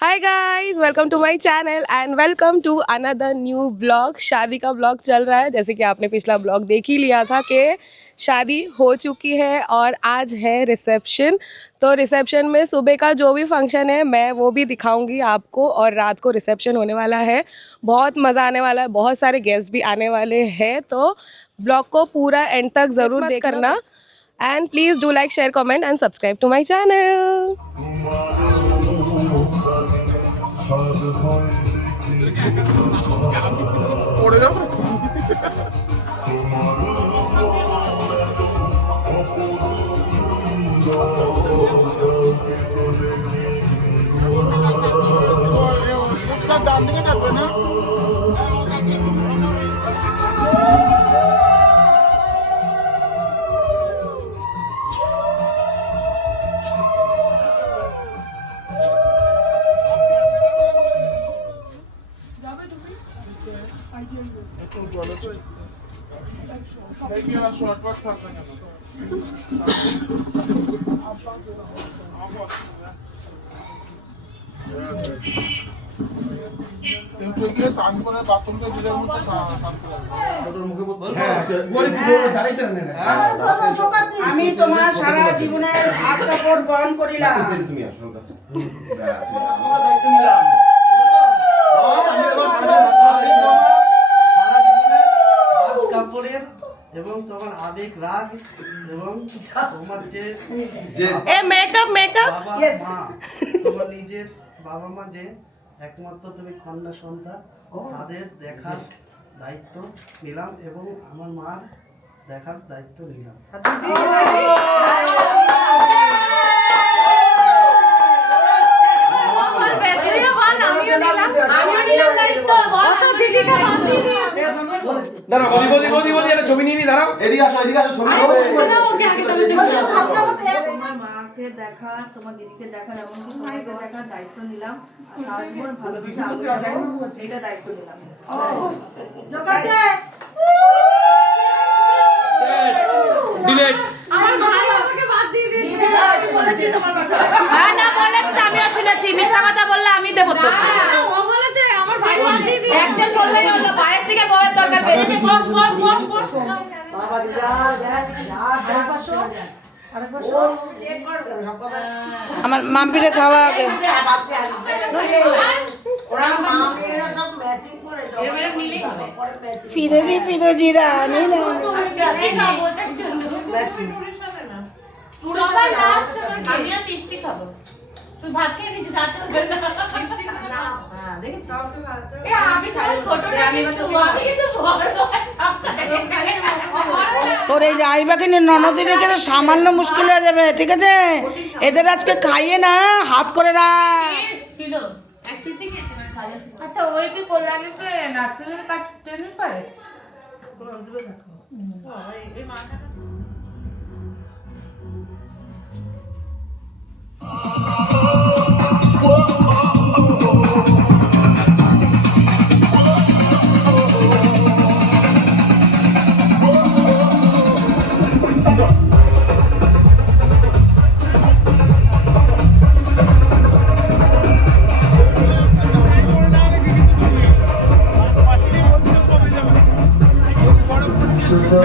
Hi guys, welcome to my channel and welcome to another new blog. शादी का blog चल रहा है, जैसे कि आपने पिछला ब्लॉग देख ही लिया था कि शादी हो चुकी है और आज है रिसेप्शन। तो रिसेप्शन में सुबह का जो भी फंक्शन है मैं वो भी दिखाऊंगी आपको, और रात को रिसेप्शन होने वाला है। बहुत मज़ा आने वाला है, बहुत सारे गेस्ट भी आने वाले हैं। तो ब्लॉग को पूरा एंड तक ज़रूर देखना and please do like, share, comment and subscribe to my channel. আমি তোমার সারা জীবনের আত্মা কাপড় বহন করিলাম। এবং তোমার আবেগ রাগ এবং তোমার যে মেকআপ তোমার নিজের বাবা মা যে একমাত্র তুমি কন্যা সন্তান, তাদের দেখার দায়িত্ব নিলাম এবং আমার মার দেখার দায়িত্ব নিলাম। ছবি নিবি, দাঁড়াও, এদিকে আসো, ছবি হবে। তোমার মাকে দেখা, তোমার দিদিকে দেখার, এমনকি তোমাকে দেখার দায়িত্ব নিলাম। আর সারা জীবন ভালোবেসে আগে যাবো, এটা দায়িত্ব নিলাম। আমার ভাই আমাকে বাদ দিয়ে দিয়েছে। বলেছি তোমার কথা। হ্যাঁ না বলেছি, আমিও শুনেছি। মিথ্যা কথা বললে আমি দেব তো। ও বলেছে আমার ভাই বাদ দিয়ে দিয়েছে। একজন বললেই হলো, বাইরে থেকে বলার দরকার বেশি। বস। বাবা যা আমার মাম্পিরে খাওয়া আগে। ফিরোজি রানী আমিও মিষ্টি খাবো। তুই ভাত খেয়ে নিচ্ছিস, হাতে উঠবে না। মিষ্টি খাবো না। হ্যাঁ, দেখেছিস? আমি সারা ছোটটা কিন্তু আমি কিন্তু বড় সব তোর এই রাইবাকে ননদি রেখে তো সামান্য মুশকিল হয়ে যাবে, ঠিক আছে? এদের আজকে খাইয়ে না, হাত করে রাখ। ছিল এক পিসই খেয়েছি, মানে খালি। আচ্ছা, ওই কি কল্যাণীতে নার্সিংয়ের কাজ ট্রেনিং করে? এই মাটা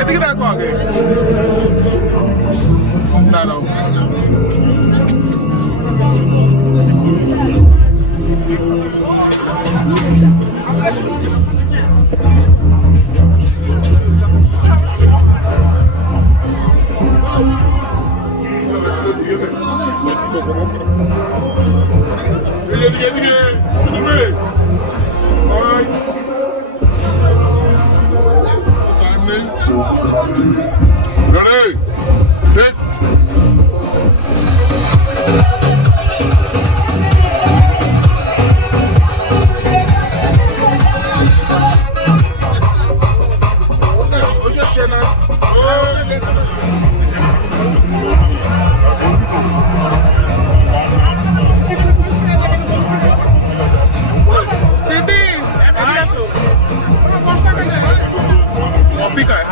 এদিকে দেখো আগে, দাঁড়াও। এদিকে Ready? Hit! कॉफी का है।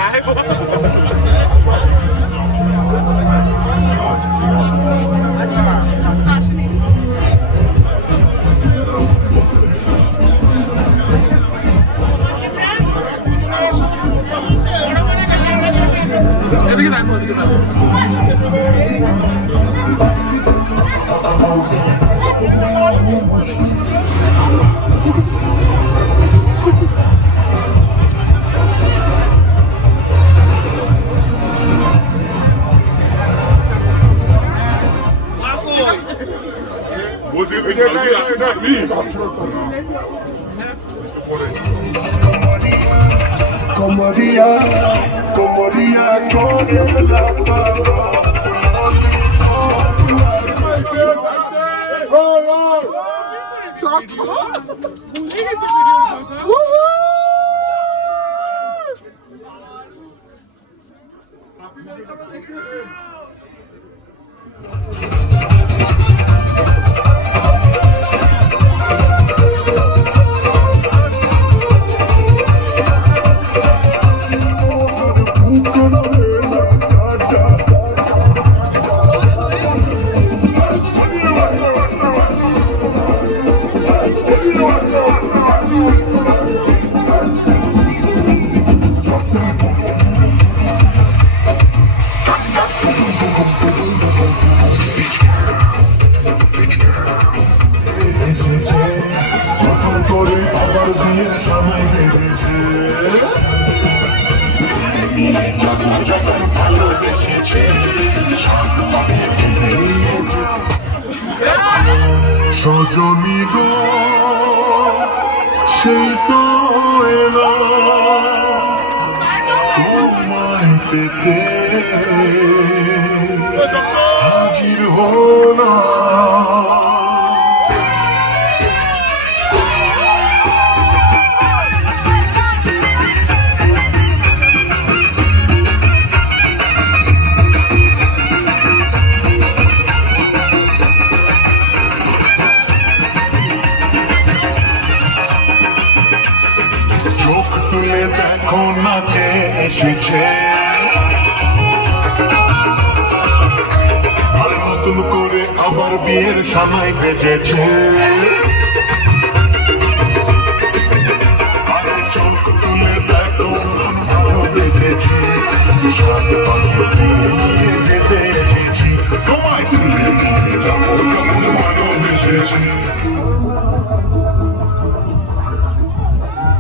Comoría, comoría, con la করে আবার বিয়ের সময় বেড়েছে সজনী গো সেই তো এলো তোমায় পেতে হাজির হলো চোখ তুলে দেখো না কে এসেছে আর নতুন করে আবার বিয়ের সময় বেজেছে আর চোখ তুলে দেখো ভালোবেসেছি সাত পাখি নিয়ে যেতে এসেছি তোমায় তুলে নিয়ে যাবো ভালোবেসেছি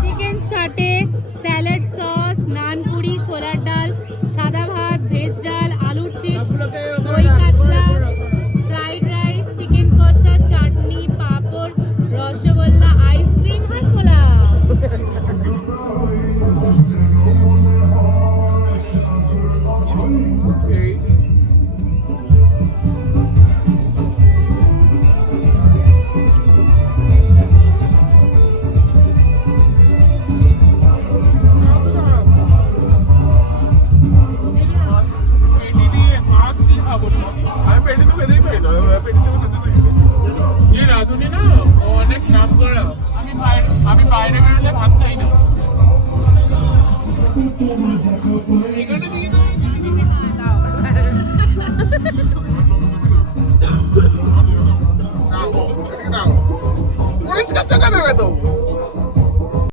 চিকেন শাটে স্যালাড সস নানপুরি ছোলার ডাল সাদা ভাত ভেজ ডাল আলুর চিপস দই কাতলা ফ্রাইড রাইস চিকেন কষা চাটনি পাঁপড় রসগোল্লা আইসক্রিম হাজমোলা যে রাধুনি না ও অনেক নাম করা আমি বাইরে বেরোলে ভাত খাই না এখানে দিয়ে দাও পরিষ্কার চাকা দেবে তো